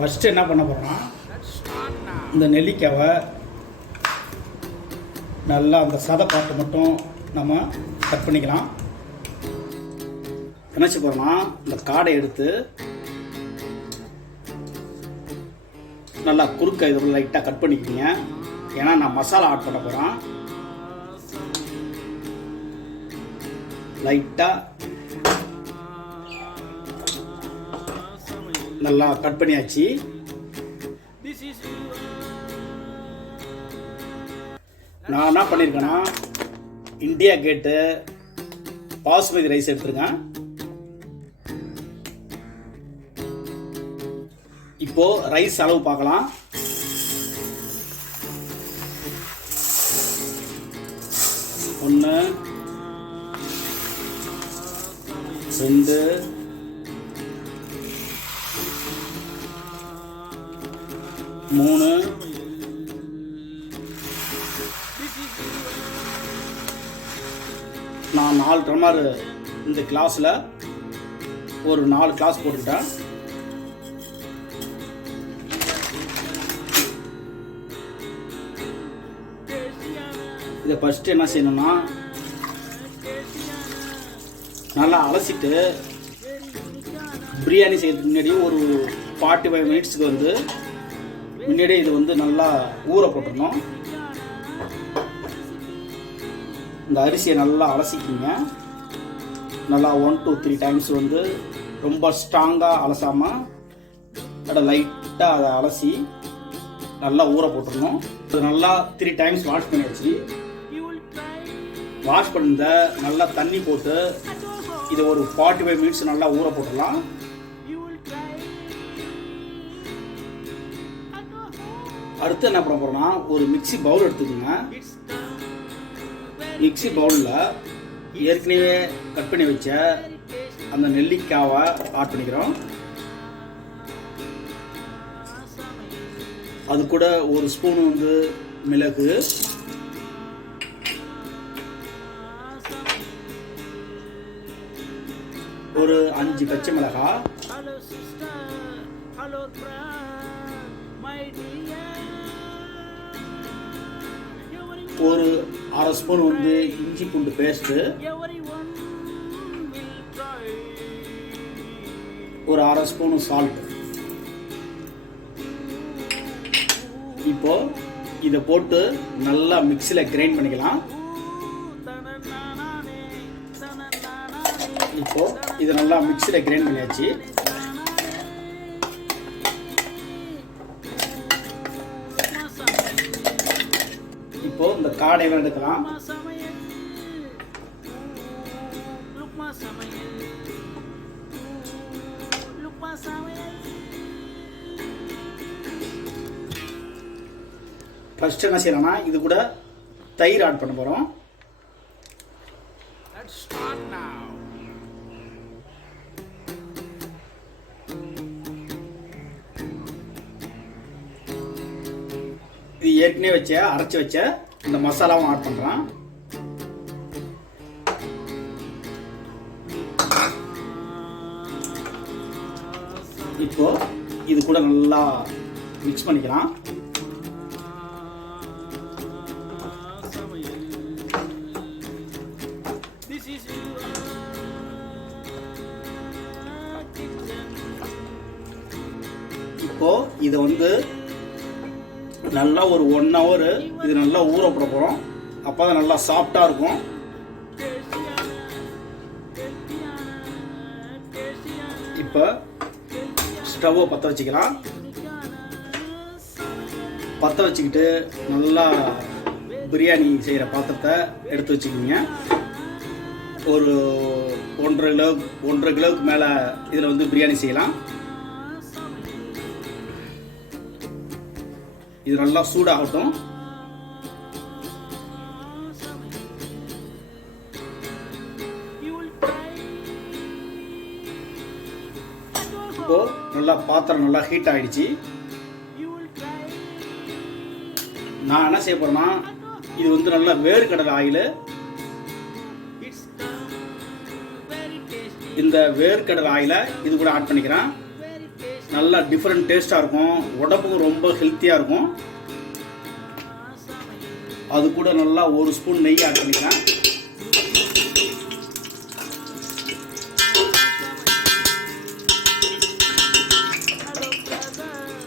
First என்ன பண்ண போகிறோம்னா இந்த நெல்லிக்காவை நல்லா அந்த சதை பாட்டு மட்டும் நம்ம கட் பண்ணிக்கலாம். என்ன செய்ய போகிறோம்னா இந்த காடை எடுத்து நல்லா குறுக்க இது லைட்டாக கட் பண்ணிக்கிங்க. ஏன்னா நான் மசாலா ஆட் பண்ண போகிறேன். லைட்டாக நல்லா கட் பண்ணியாச்சு. நான் என்ன பண்ணியிருக்கேன்னா இந்தியா கேட்டு பாசுமதி ரைஸ் எடுத்துருக்கேன். இப்போ ரைஸ் அளவு பார்க்கலாம். ஒன்று, 2, 3, நான் 4 டம்ளர் இந்த கிளாஸில் ஒரு 4 கிளாஸ் போட்டுக்கிட்டேன். இதை ஃபஸ்ட்டு என்ன செய்யணும்னா நல்லா அலசிட்டு பிரியாணி செய்யறதுக்கு முன்னாடி ஒரு 45 மினிட்ஸ்க்கு முன்னாடியே இது நல்லா ஊற போட்டுடணும். இந்த அரிசியை நல்லா அலசிக்கிங்க. நல்லா 1 to 3 டைம்ஸ் ரொம்ப ஸ்ட்ராங்காக அலசாமல் லைட்டாக அதை அலசி நல்லா ஊற போட்டுடணும். இது நல்லா 3 டைம்ஸ் வாஷ் பண்ணியாச்சு. வாஷ் பண்ண நல்லா தண்ணி போட்டு இதை ஒரு 45 மினிட்ஸ் நல்லா ஊற போட்டுடலாம். அடுத்து என்ன பண்ண போறோம்னா ஒரு மிக்ஸி பவுல் எடுத்துக்கோங்க. மிக்ஸி பவுலில் ஏற்கனவே கட் பண்ணி வச்ச அந்த நெல்லிக்காவை ஆட் பண்ணிக்கிறோம். அது கூட ஒரு ஸ்பூன் மிளகு, ஒரு 5 பச்சை மிளகாய், ஒரு 1/2 ஸ்பூன் இஞ்சி பூண்டு பேஸ்ட்டு, ஒரு 1/2 ஸ்பூன் சால்ட். இப்போ இதை போட்டு நல்லா மிக்ஸியில் கிரைண்ட் பண்ணிக்கலாம். இப்போ இதை நல்லா மிக்ஸியில் கிரைண்ட் பண்ணியாச்சு. இப்போ இந்த காடையை எடுக்கலாம். ஃபர்ஸ்ட் என்ன செய்யலாம்னா இது கூட தயிர் ஆட் பண்ண போறோம். இது ஏற்கனவே அரைச்சி வச்ச இந்த மசாலாவும் ஆட் பண்றேன். இப்போ இது கூட நல்லா மிக்ஸ் பண்ணிக்கலாம். இப்போ இதை நல்லா ஒரு 1 hour இது நல்லா ஊற போட போகிறோம். அப்போ தான் நல்லா சாஃப்டாக இருக்கும். இப்போ ஸ்டவ்வை பற்ற வச்சுக்கலாம். பற்ற வச்சுக்கிட்டு நல்லா பிரியாணி செய்கிற பாத்திரத்தை எடுத்து வச்சுக்கிங்க. ஒரு 1.5 கிலோவுக்கு மேலே இதில் பிரியாணி செய்யலாம். இது நல்லா சூடாகட்டும். இப்போ நல்லா பாத்திரம் நல்லா ஹீட் ஆயிடுச்சு. நான் என்ன செய்ய போறேன்னா இது நல்லா வேர்க்கடலை ஆயில். இந்த வேர்க்கடலை ஆயிலை இது கூட ஆட் பண்ணிக்கிறேன். நல்லா டிஃப்ரெண்ட் டேஸ்ட்டாக இருக்கும், உடம்புக்கும் ரொம்ப ஹெல்த்தியாக இருக்கும். அது கூட நல்லா 1 ஸ்பூன் நெய் ஆட் பண்ணிக்கிறேன்.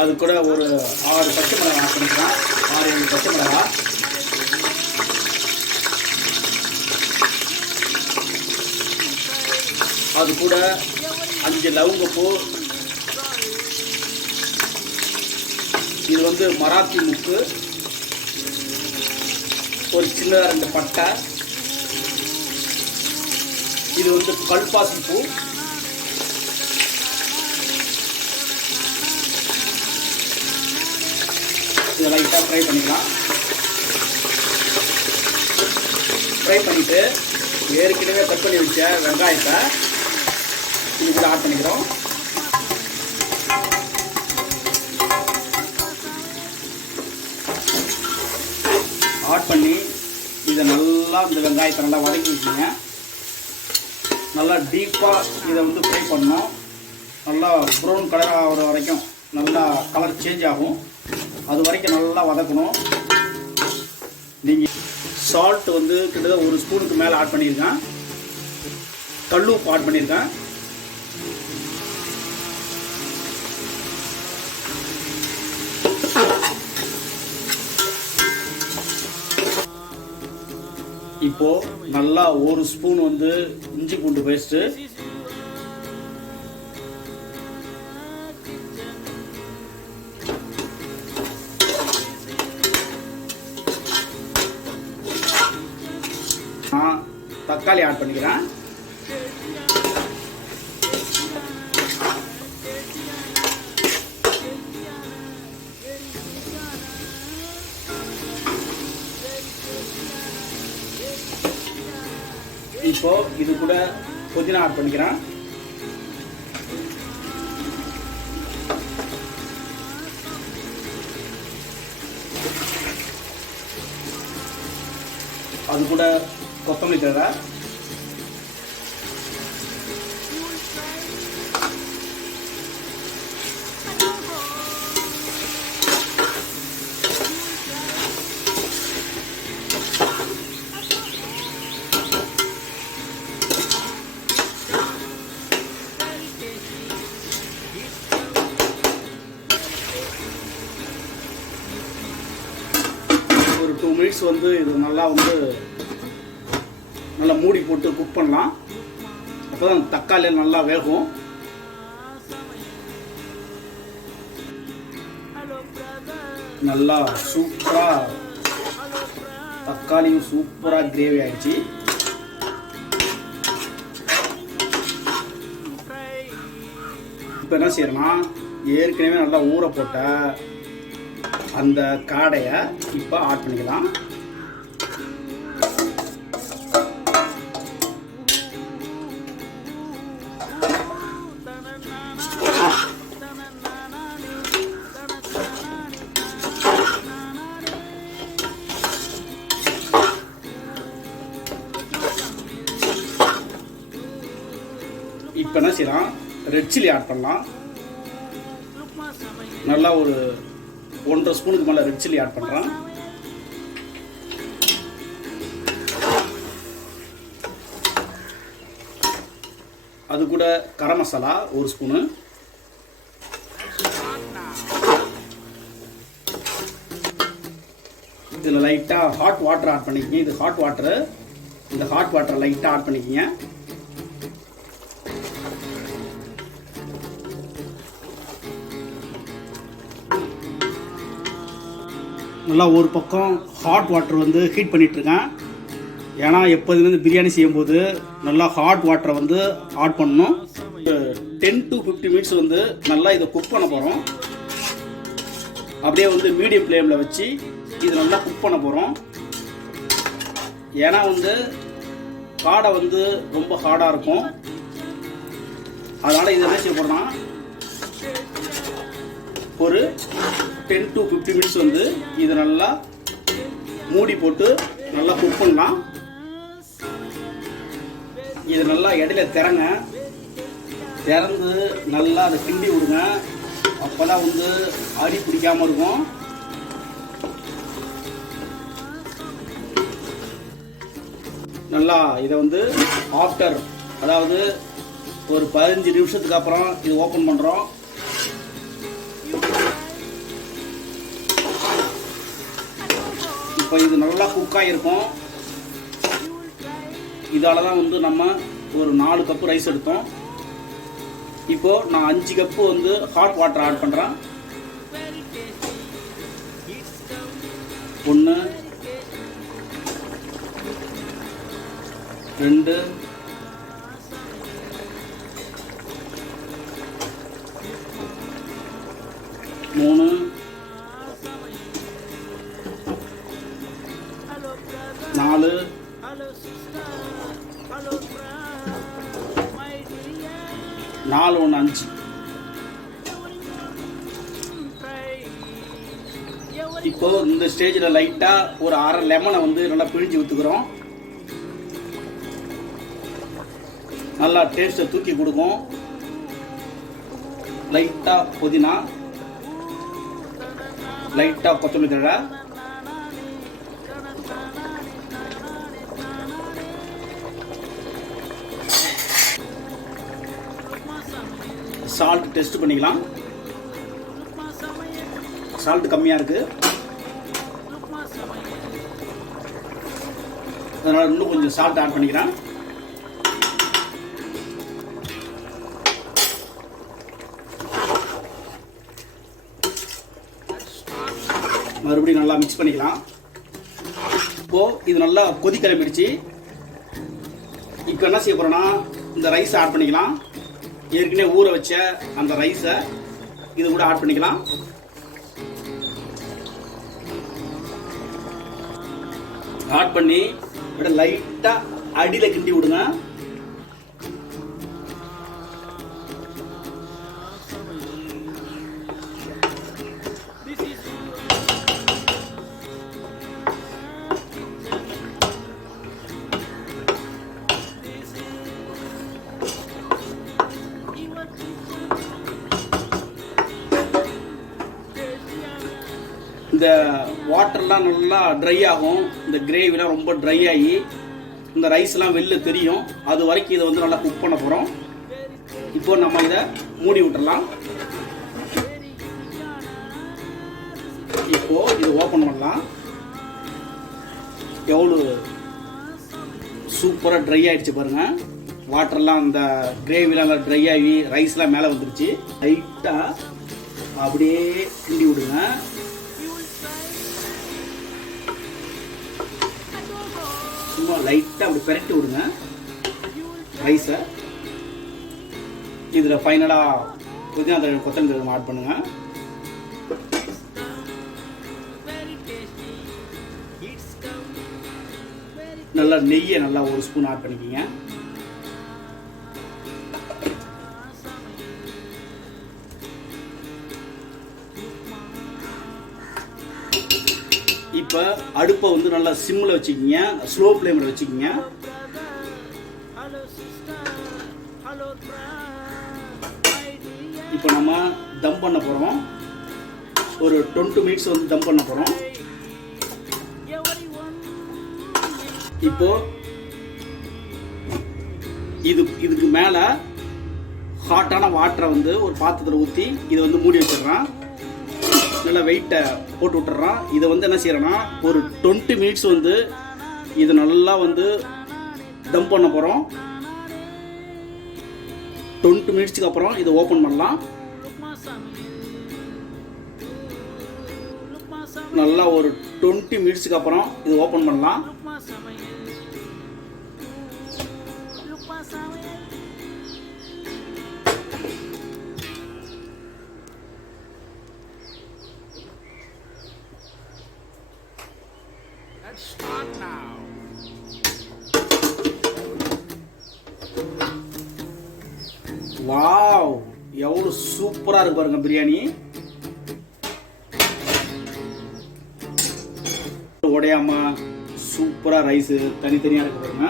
அது கூட ஒரு 6 பச்சை மிளகாய் ஆட் பண்ணிக்கிறேன். 6-7 பச்சை மிளகாய். அது கூட 5 லவங்கப்பூ. இது வந்து மராத்தி முக்கு. ஒரு சின்ன 2 பட்டை. இது வந்து கல்பாசி பூ. இதை லைட்டாக ஃப்ரை பண்ணிக்கலாம். ஃப்ரை பண்ணிவிட்டு ஏற்கனவே கட் பண்ணி வச்ச வெங்காயத்தை இது கூட ஆட் பண்ணிக்கிறோம். ஆட் பண்ணி இதை நல்லா இந்த வெங்காயத்தை நல்லா வதக்கி வச்சுங்க. நல்லா டீப்பாக இதை வந்து ஃப்ரை பண்ணணும். நல்லா ப்ரௌன் கலர் ஆகிற வரைக்கும் நல்லா கலர் சேஞ்ச் ஆகும். அது வரைக்கும் நல்லா வதக்கணும். நீங்கள் சால்ட் வந்து கிட்டத்தட்ட 1 ஸ்பூனுக்கு மேலே ஆட் பண்ணியிருக்கேன். கல் உப்பு ஆட் பண்ணியிருக்கேன். இப்போ நல்லா 1 ஸ்பூன் வந்து இஞ்சி பூண்டு பேஸ்ட்டு, தக்காளி ஆட் பண்ணிக்கிறேன். இப்போ இது கூட புதினா ஆட் பண்ணிக்கிறேன். அது கூட கொத்தமல்லி தழை, ஒரு 2 மினிட்ஸ் வந்து இது நல்லா மூடி போட்டு குக் பண்ணலாம். அப்போதான் தக்காளி நல்லா வேகும். நல்லா சூப்பராக தக்காளியும் சூப்பராக கிரேவி ஆயிடுச்சு. இப்போ என்ன செய்யறோம்னா, ஏற்கனவே நல்லா ஊற போட்ட அந்த காடையை இப்போ ஆட் பண்ணிக்கலாம். இப்போ என்ன செய்யலாம், ரெட் சில்லி ஆட் பண்ணலாம். நல்லா ஒரு 1.5 ஸ்பூனுக்கு மேலே ரெட் சில்லி ஆட் பண்ணுறேன். அது கூட கரம் மசாலா 1 ஸ்பூனு. இதில் லைட்டாக ஹாட் வாட்டர் ஆட் பண்ணிக்கிங்க. இது ஹாட் வாட்டரு. இந்த ஹாட் வாட்டரை லைட்டாக ஆட் பண்ணிக்கிங்க. நல்லா ஒரு பக்கம் ஹாட் வாட்டர் வந்து ஹீட் பண்ணிகிட்ருக்கேன். ஏன்னா எப்போதுலேருந்து பிரியாணி செய்யும்போது நல்லா ஹாட் வாட்டரை வந்து ஆட் பண்ணணும். 10 to 15 மினிட்ஸ் வந்து நல்லா இதை குக் பண்ண போகிறோம். அப்படியே வந்து மீடியம் ஃப்ளேமில் வச்சு இது நல்லா குக் பண்ண போகிறோம். ஏன்னா வந்து காடை வந்து ரொம்ப ஹார்டாக இருக்கும். அதனால் இதை என்ன செய்ய போகிறோம்னா, ஒரு 10 to 15 மினிட்ஸ் வந்து இதை நல்லா மூடி போட்டு நல்லா குக் பண்ணலாம். இது நல்லா இடையில திறந்து நல்லா அதை கிண்டி விடுங்க. அப்போதான் வந்து அடி பிடிக்காமல் இருக்கும். நல்லா இதை வந்து ஆஃப்டர், அதாவது ஒரு 15 நிமிஷத்துக்கு அப்புறம் இது ஓப்பன் பண்ணுறோம். இப்போ இது நல்லா குக்காக இருக்கும். இதால தான் வந்து நம்ம ஒரு 4 கப்பு ரைஸ் எடுத்தோம். இப்போது நான் 5 கப்பு வந்து ஹாட் வாட்டர் ஆட் பண்ணுறேன். 1 2 3 4 4 1 5. இப்போ இந்த ஸ்டேஜில் லைட்டாக ஒரு அரை லெமனை வந்து நல்லா பிழிஞ்சு ஊற்றுக்கிறோம். நல்லா டேஸ்ட்டை தூக்கி கொடுக்கும். லைட்டாக புதினா, லைட்டாக கொத்தமல்லி தழை, சால்ட் டெஸ்ட் பண்ணிக்கலாம். சால்ட் கம்மியாக இருக்குது, அதனால் இன்னும் கொஞ்சம் சால்ட் ஆட் பண்ணிக்கிறேன். மறுபடியும் நல்லா மிக்ஸ் பண்ணிக்கலாம். இப்போது இது நல்லா கொதி கிளம்பிடுச்சு. இப்போ என்ன செய்ய போகிறோன்னா இந்த ரைஸ் ஆட் பண்ணிக்கலாம். ஏற்கனவே ஊற வச்ச அந்த ரைஸை இது கூட ஆட் பண்ணிக்கலாம். ஆட் பண்ணி அப்படியே லைட்டாக அடியில் கிண்டி விடுங்க. இந்த வாட்டர்லாம் நல்லா ட்ரை ஆகும். இந்த கிரேவிலாம் ரொம்ப ட்ரை ஆகி இந்த ரைஸ்லாம் வெளில தெரியும். அது வரைக்கும் இதை வந்து நல்லா குக் பண்ண போகிறோம். இப்போ நம்ம இதை மூடி விட்டுறலாம். இப்போ இதை ஓப்பன் பண்ணலாம். எவ்வளோ சூப்பராக ட்ரை ஆகிடுச்சு பாருங்கள். வாட்டர்லாம் இந்த கிரேவிலாம் ட்ரை ஆகி ரைஸ்லாம் மேலே வந்துருச்சு. லைட்டாக அப்படியே கிண்டி விடுங்க. சும்மா லைட்டாக அப்படி பெரட்டி விடுங்க ரைஸை. இதில் ஃபைனலாக புதினா தழை, கொத்தமல்லி தழை ஆட் பண்ணுங்க. நல்லா நெய்யை நல்லா 1 ஸ்பூன் ஆட் பண்ணிக்கிங்க. இப்போ அடுப்பை வந்து நல்லா சிம்மில் வச்சுக்கிங்க, ஸ்லோ ஃப்ளேமில் வச்சுக்கிங்க. இப்போ நம்ம தம் பண்ண போகிறோம். ஒரு 20 மினிட்ஸ் வந்து தம் பண்ண போகிறோம். இப்போ இதுக்கு மேலே ஹாட்டான வாட்டரை வந்து ஒரு பாத்திரத்தில் ஊற்றி இதை வந்து மூடி வச்சிடுறேன். நல்லா வெயிட்டை போட்டு விட்டுறோம். இதை வந்து என்ன செய்யறோன்னா ஒரு 20 மினிட்ஸ் வந்து இது நல்லா வந்து தம் பண்ண போகிறோம். 20 மினிட்ஸ்க்கு அப்புறம் இதை ஓப்பன் பண்ணலாம். நல்லா ஒரு 20 மினிட்ஸ்க்கு அப்புறம் இது ஓப்பன் பண்ணலாம். Start now. வாவ், எவ்வளவு சூப்பரா இருக்கு பாருங்க பிரியாணி. உடையாம சூப்பரா ரைஸ் தனித்தனியா இருக்கு பாருங்க.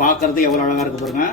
பார்க்கறதுக்கு எவ்வளோ அழகாக இருக்கு பாருங்க.